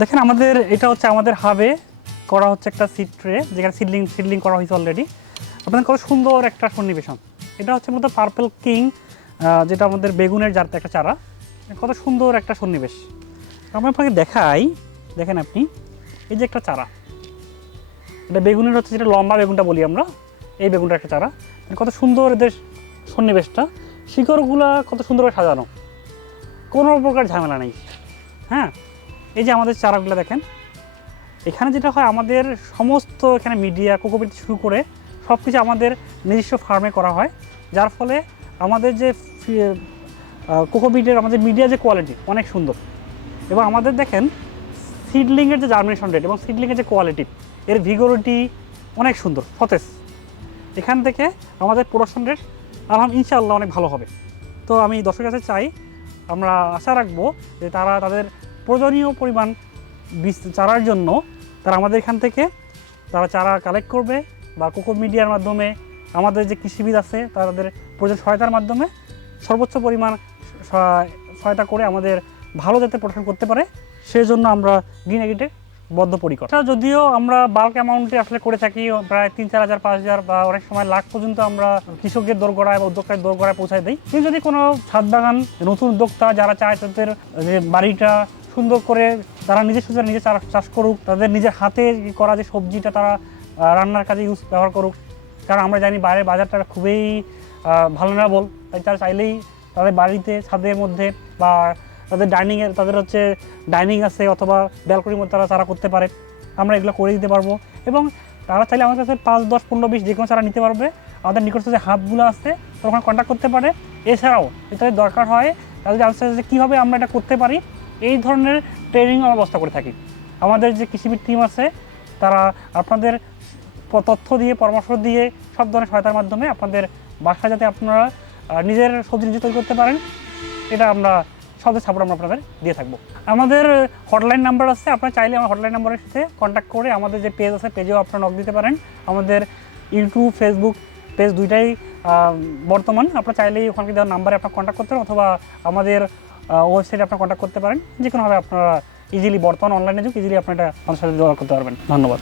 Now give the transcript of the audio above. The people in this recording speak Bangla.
দেখেন আমাদের, এটা হচ্ছে আমাদের হাবে করা হচ্ছে একটা সিট ট্রে যেখানে সিডলিং সিডলিং করা হয়েছে অলরেডি আপনাদের কত সুন্দর একটা সন্নিবেশন। এটা হচ্ছে মূলত পার্পল কিং যেটা আমাদের বেগুনের যার একটা চারা। কত সুন্দর একটা সন্নিবেশ। আমি আপনাকে দেখাই, দেখেন আপনি, এই যে একটা চারা। এটা বেগুনের হচ্ছে যেটা লম্বা বেগুনটা বলি আমরা, এই বেগুনটা একটা চারা। কত সুন্দর এদের সন্নিবেশটা। শিকড়গুলা কত সুন্দরভাবে সাজানো। কোনো প্রকার ঝামেলা নেই। হ্যাঁ? এই যে আমাদের চারাগুলো দেখেন, এখানে যেটা হয়, আমাদের সমস্ত এখানে মিডিয়া কোকোপিট শুরু করে সব কিছু আমাদের নিজস্ব ফার্মে করা হয়, যার ফলে আমাদের যে কোকোপিটের আমাদের মিডিয়া যে কোয়ালিটি অনেক সুন্দর। এবং আমাদের দেখেন সিডলিংয়ের যে জার্মিনেশন রেট এবং সিডলিংয়ের যে কোয়ালিটি এর ভিগোরিটি অনেক সুন্দর, সতেজ। এখান থেকে আমাদের প্রোডাকশন রেট আলহাম, ইনশাআল্লাহ অনেক ভালো হবে। তো আমি দর্শকের কাছে চাই, আমরা আশা রাখব যে তারা তাদের প্রয়োজনীয় পরিমাণ চারার জন্য তারা আমাদের এখান থেকে তারা চারা কালেক্ট করবে বা কোকো মিডিয়ার মাধ্যমে আমাদের যে কৃষিবিদ আছে তাদের প্রয়োজন সহায়তার মাধ্যমে সর্বোচ্চ পরিমাণ সহায়- সহায়তা করে আমাদের ভালো যাতে প্রোডাকশন করতে পারে সেই জন্য আমরা গ্রিন এগিটে বদ্ধপরিকর। যদিও আমরা বাল্ক অ্যামাউন্টে আসলে করে থাকি প্রায় তিন চার হাজার, পাঁচ হাজার বা অনেক সময় লাখ পর্যন্ত আমরা কৃষকের দোরগড়ায় বা উদ্যোক্তার দোরগড়ায় পৌঁছায় দিই। কিন্তু যদি কোনো ছাদ বাগান নতুন উদ্যোক্তা যারা চায় তাদের যে বাড়িটা সুন্দর করে তারা নিজের সুন্দর নিজে চাষ- করুক, তাদের নিজের হাতে করা যে সবজিটা তারা রান্নার কাজে ইউজ ব্যবহার করুক। কারণ আমরা জানি বাইরের বাজারটা খুবই ভালো না বল তাই তারা চাইলেই তাদের বাড়িতে, ছাদের মধ্যে বা তাদের ডাইনিংয়ে তাদের হচ্ছে ডাইনিং আছে অথবা ব্যালকনির মধ্যে তারা চারা করতে পারে। আমরা এগুলো করে দিতে পারব। এবং তারা চাইলে আমাদের কাছে পাঁচ, দশ, পনেরো, বিশ যে কোনো চারা নিতে পারবে। আমাদের নিকটস্থ যে হাবগুলো আছে তখন কন্ট্যাক্ট করতে পারে। এছাড়াও তাদের দরকার হয়, তাদের জানতে চাই যে কীভাবে আমরা এটা করতে পারি এই ধরনের ট্রেনিং ব্যবস্থা করে থাকি। আমাদের যে কৃষিবিদ টিম আছে, তারা আপনাদের তথ্য দিয়ে, পরামর্শ দিয়ে সব ধরনের সহায়তার মাধ্যমে আপনাদের বাসায় যাতে আপনারা নিজের সবজি নিজে তৈরি করতে পারেন, এটা আমরা সবচেয়ে সাপোর্ট আমরা আপনাদের দিয়ে থাকব। আমাদের হটলাইন নাম্বার আছে, আপনারা চাইলে আমার হটলাইন নাম্বারের সাথে কন্ট্যাক্ট করে আমাদের যে পেজ আছে পেজেও আপনারা নক দিতে পারেন। আমাদের ইউটিউব ফেসবুক পেজ দুইটাই বর্তমান। আপনারা চাইলেই ওখানকে দেওয়ার নাম্বারে আপনার কন্ট্যাক্ট করতে পারেন, অথবা আমাদের ওয়েবসাইটে আপনার কন্ট্যাক্ট করতে পারেন। যে কোনোভাবে আপনারা ইজিলি বর্তমান অনলাইনে যুগ ইজিলি আপনারা আমার সাথে যোগাযোগ করতে পারবেন। ধন্যবাদ।